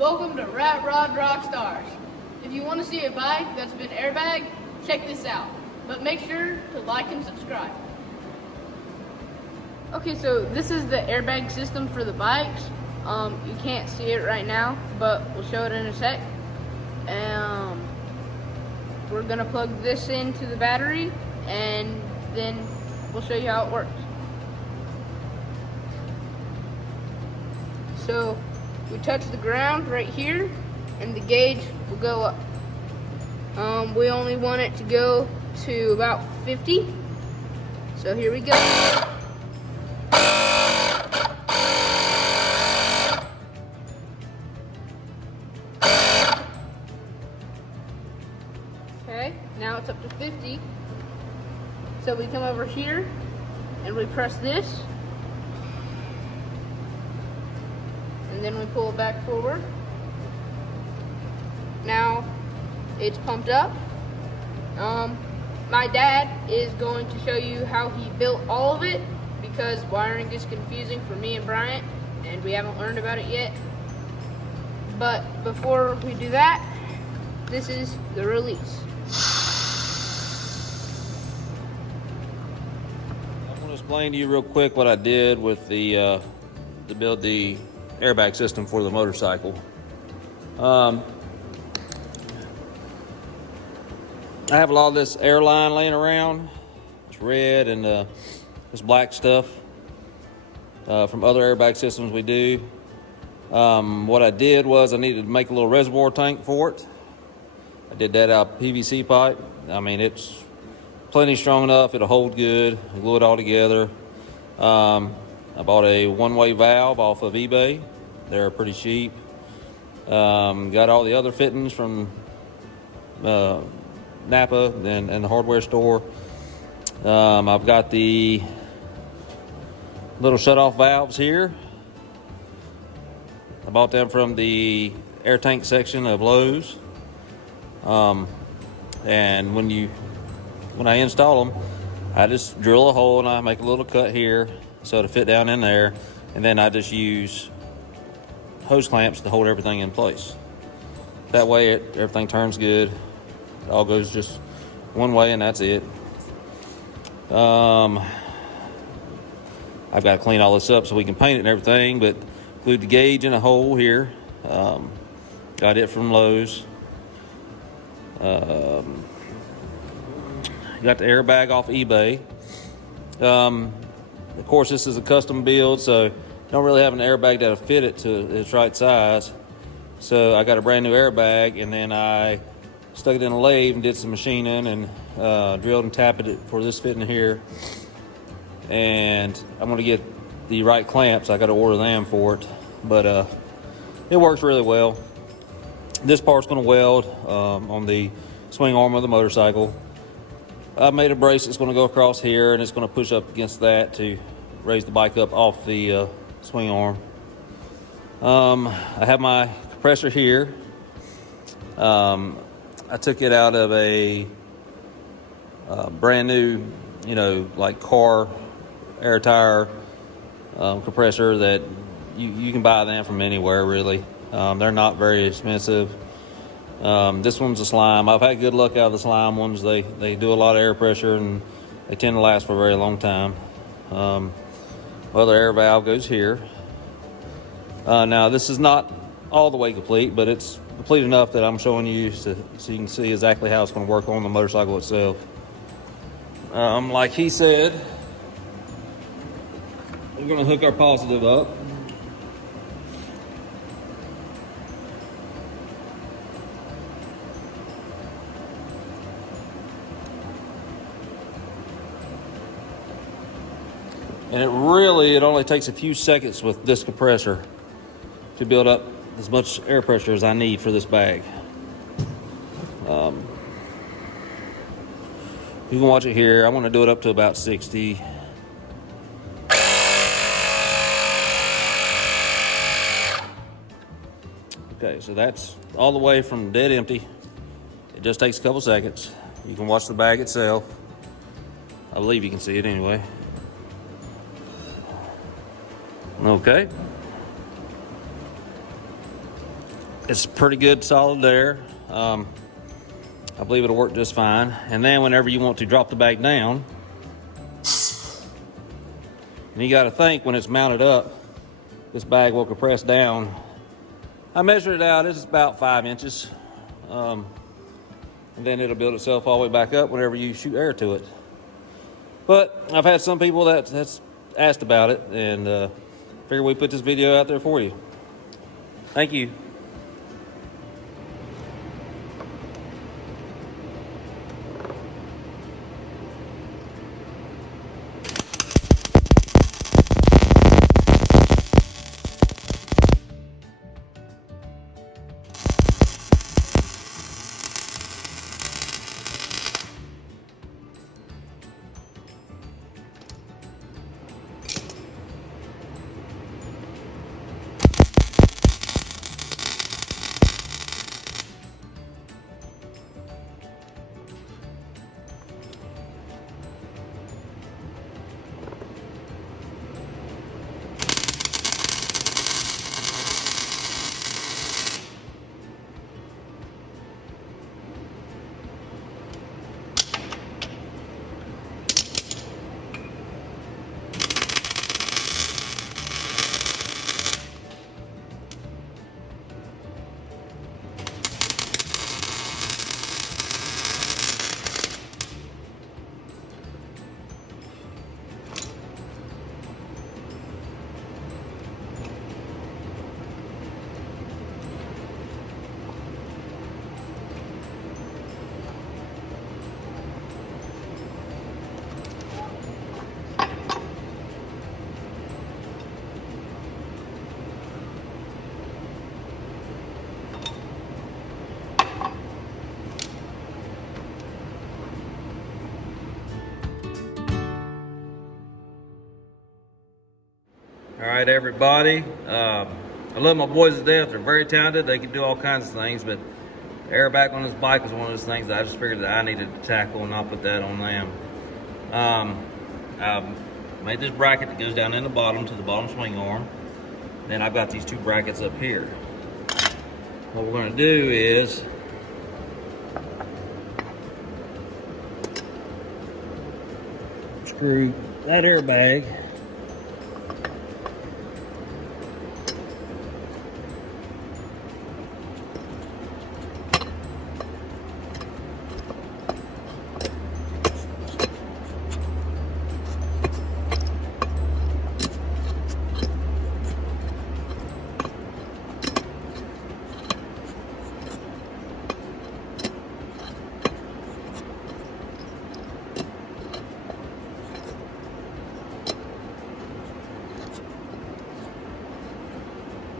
Welcome to Rat Rod Rockstars. If you want to see a bike that's been airbag, check this out. But make sure to like and subscribe. Okay, so this is the airbag system for the bikes. You can't see it right now, but we'll show it in a sec. We're gonna plug this into the battery, and then we'll show you how it works. So we touch the ground right here, and the gauge will go up. We only want it to go to about 50. So here we go. Okay, now it's up to 50. So we come over here and we press this. And then we pull it back forward. Now it's pumped up. My dad is going to show you how he built all of it, because wiring is confusing for me and Bryant, and we haven't learned about it yet. But before we do that, this is the release. I'm going to explain to you real quick what I did with the to build the airbag system for the motorcycle. I have a lot of this airline laying around. It's red and this black stuff from other airbag systems we do. What I did was I needed to make a little reservoir tank for it. I did that out of PVC pipe. I mean, it's plenty strong enough. It'll hold good. I glue it all together. I bought a one-way valve off of eBay. They're pretty cheap. Got all the other fittings from Napa and the hardware store. I've got the little shut-off valves here. I bought them from the air tank section of Lowe's. And when I install them, I just drill a hole and I make a little cut here so to fit down in there, and then I just use hose clamps to hold everything in place. That way everything turns good. It all goes just one way and that's it. I've got to clean all this up so we can paint it and everything, but glued the gauge in a hole here. Got it from Lowe's. Got the airbag off eBay. Of course, this is a custom build, so I don't really have an airbag that'll fit it to its right size. So I got a brand new airbag, and then I stuck it in a lathe and did some machining and drilled and tapped it for this fitting here. And I'm going to get the right clamps. I got to order them for it, but it works really well. This part's going to weld on the swing arm of the motorcycle. I made a brace that's going to go across here, and it's going to push up against that to raise the bike up off the swing arm. I have my compressor here. I took it out of a brand new, like car air tire compressor that you can buy them from anywhere, really. They're not very expensive. This one's a slime. I've had good luck out of the slime ones. They do a lot of air pressure and they tend to last for a very long time. Well, the air valve goes here. Now this is not all the way complete, but it's complete enough that I'm showing you so you can see exactly how it's going to work on the motorcycle itself. Like he said, we're going to hook our positive up. And it only takes a few seconds with this compressor to build up as much air pressure as I need for this bag. You can watch it here. I want to do it up to about 60. Okay, so that's all the way from dead empty. It just takes a couple seconds. You can watch the bag itself. I believe you can see it anyway. Okay. it's pretty good, solid there. I believe it'll work just fine. And then whenever you want to drop the bag down, and you got to think when it's mounted up, this bag will compress down. I measured it out, it's about 5 inches. And then it'll build itself all the way back up whenever you shoot air to it. But I've had some people that's asked about it, and figure we put this video out there for you. Thank you. All right, everybody. I love my boys to death. They're very talented. They can do all kinds of things, but the airbag on this bike was one of those things that I just figured that I needed to tackle, and I'll put that on them. I made this bracket that goes down in the bottom to the bottom swing arm. Then I've got these two brackets up here. What we're going to do is screw that airbag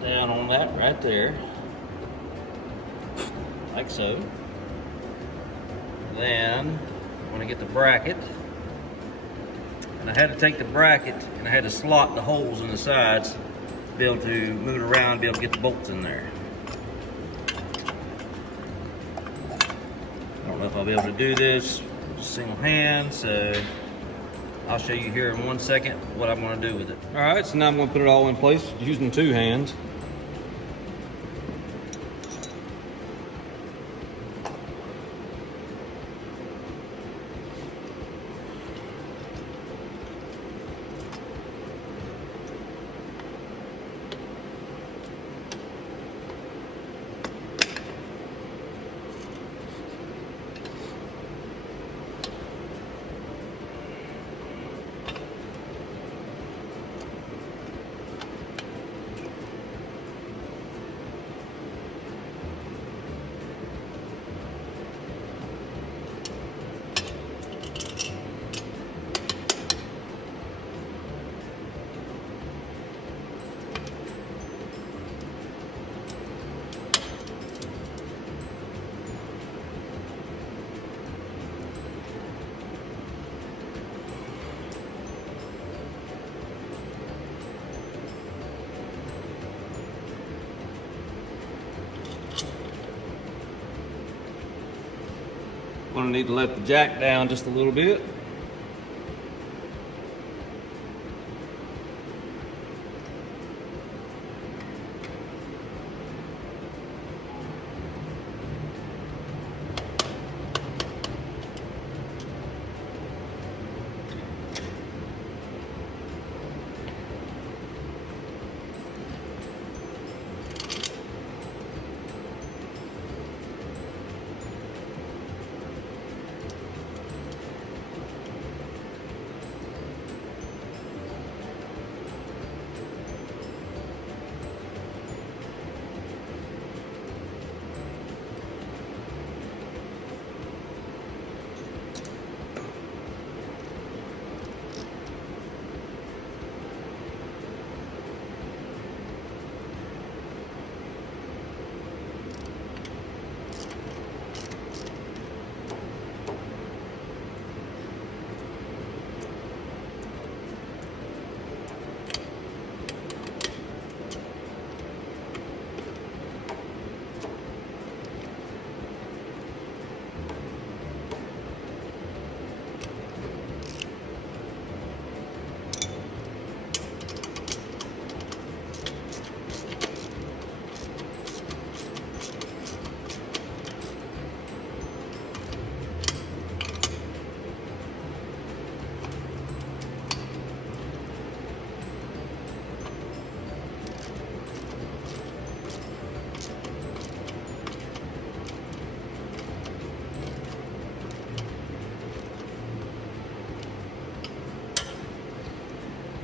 down on that right there, like so. Then I'm going to get the bracket, and I had to take the bracket and I had to slot the holes in the sides to be able to move it around, be able to get the bolts in there. I don't know if I'll be able to do this single hand, so I'll show you here in 1 second what I'm going to do with it. All right, so now I'm going to put it all in place using 2 hands. Gonna need to let the jack down just a little bit.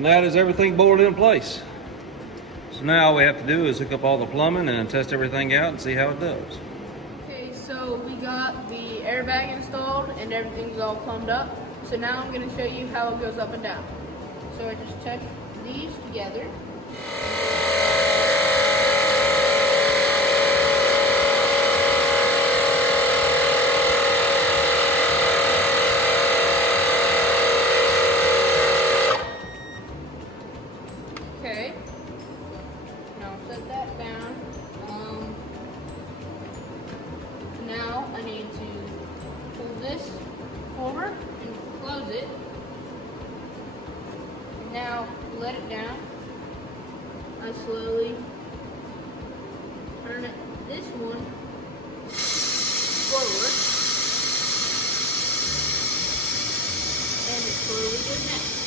And that is everything bolted in place. So now all we have to do is hook up all the plumbing and test everything out and see how it does. Okay, so we got the airbag installed and everything's all plumbed up. So now I'm going to show you how it goes up and down. So I just touch these together. Okay, now set that down. Now I need to pull this forward and close it. And now let it down. I slowly turn this one forward, and it slowly goes down.